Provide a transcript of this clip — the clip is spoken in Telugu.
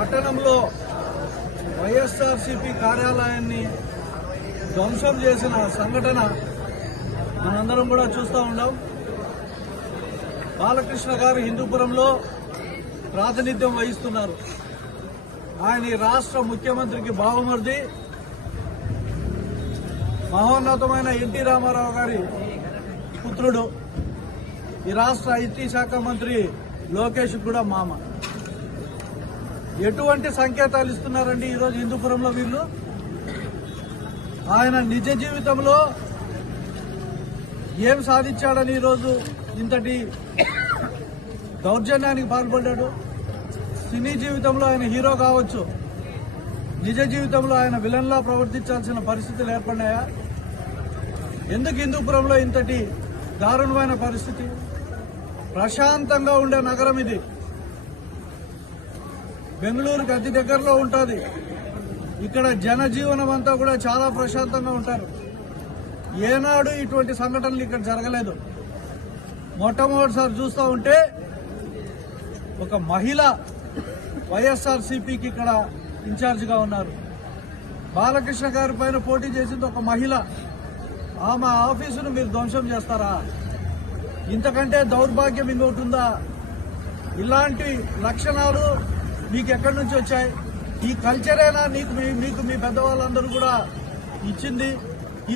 పట్టణంలో వైఎస్ఆర్సీపీ కార్యాలయాన్ని ధ్వంసం చేసిన సంఘటన మనందరం కూడా చూస్తూ ఉన్నాం. బాలకృష్ణ గారు హిందూపురంలో ప్రాతినిధ్యం వహిస్తున్నారు. ఆయన ఈ రాష్ట్ర ముఖ్యమంత్రికి బావమరిది, మహోన్నతమైన ఎన్టీ రామారావు గారి పుత్రుడు, ఈ రాష్ట్ర ఐటీ శాఖ మంత్రి లోకేష్ కూడా మామ. ఎటువంటి సంకేతాలు ఇస్తున్నారండి ఈరోజు హిందూపురంలో వీళ్ళు? ఆయన నిజ జీవితంలో ఏం సాధించాడని ఈరోజు ఇంతటి దౌర్జన్యానికి పాల్పడ్డాడు? సినీ జీవితంలో ఆయన హీరో కావచ్చు, నిజ జీవితంలో ఆయన విలన్లా ప్రవర్తించాల్సిన పరిస్థితులు ఏర్పడినాయా? ఎందుకు హిందూపురంలో ఇంతటి దారుణమైన పరిస్థితి? ప్రశాంతంగా ఉండే నగరం ఇది. బెంగళూరుకి అతి దగ్గరలో ఉంటుంది. ఇక్కడ జనజీవనం అంతా కూడా చాలా ప్రశాంతంగా ఉంటారు. ఏనాడు ఇటువంటి సంఘటనలు ఇక్కడ జరగలేదు. మొట్టమొదటిసారి చూస్తూ ఉంటే ఒక మహిళ వైఎస్ఆర్సీపీకి ఇక్కడ ఇన్ఛార్జిగా ఉన్నారు. బాలకృష్ణ గారి పైన పోటీ చేసింది ఒక మహిళ. ఆమె ఆఫీసును మీరు ధ్వంసం చేస్తారా? ఇంతకంటే దౌర్భాగ్యం ఇంకొకటి ఉందా? ఇలాంటి లక్షణాలు మీకు ఎక్కడి నుంచి వచ్చాయి? ఈ కల్చరేనా మీకు మీ పెద్దవాళ్ళందరూ కూడా ఇచ్చింది?